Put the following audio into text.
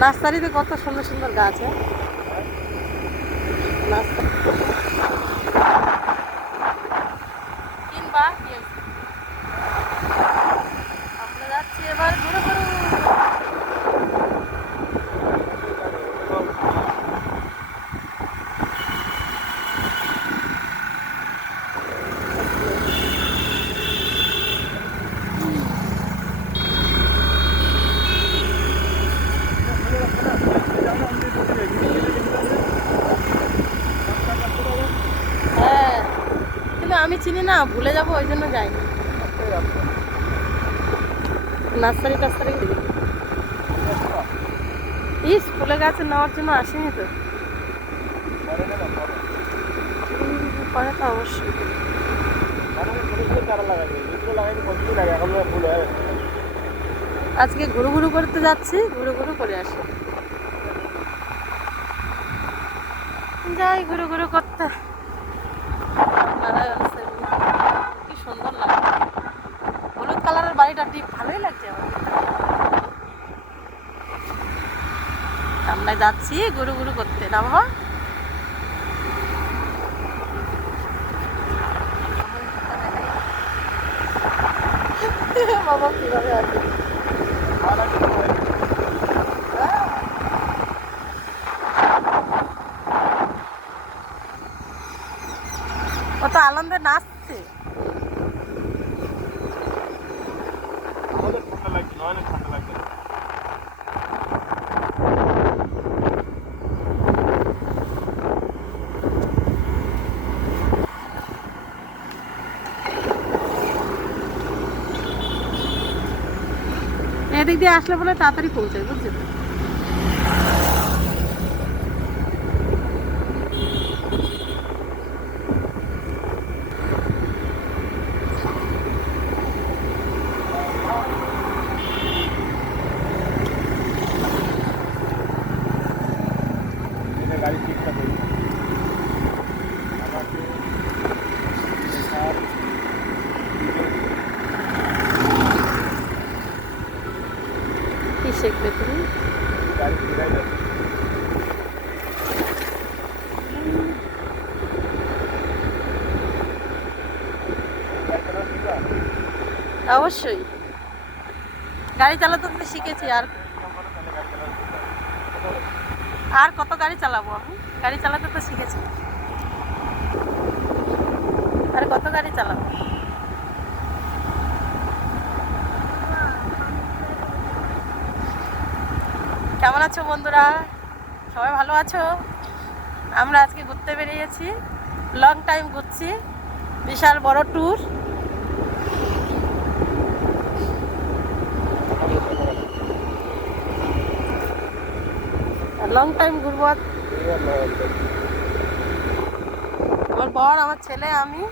নার্সারিতে কত সুন্দর সুন্দর গাছ হ্যাঁ? নার্সারি কিনবা। আমি চিনি না, ভুলে যাব, ওই জন্য যাইনি। নার্সারি টার্সারি ইস ফুলে গাছে নেওয়ার জন্য আসিনি তো। পরে তো অবশ্যই। আজকে ঘুরু ঘুরু করতে যাচ্ছি, ঘুরু ঘুরু করে আসি। যাই, ঘুরু ঘুরু করতে। আমরা যাচ্ছি ঘুরু গুরু করতে না বাবা? বাবা আছে? কত আনন্দে নাচছে। এদিক দিয়ে আসলে বলে তাড়াতাড়ি পৌঁছায় বুঝছ শিখবে তুমি অবশ্যই। গাড়ি চালাতে তো শিখেছি আর। আর কত গাড়ি চালাবো আমি? গাড়ি চালাতে তো শিখেছি। আর কত গাড়ি চালাবো? কেমন আছো বন্ধুরা? সবাই ভালো আছো? আমরা আজকে ঘুরতে বেরিয়েছি লং টাইম ঘুরছি, বিশাল বড় ট্যুর লং টাইম ঘুরবো আমার বর, আমার ছেলে, আমি।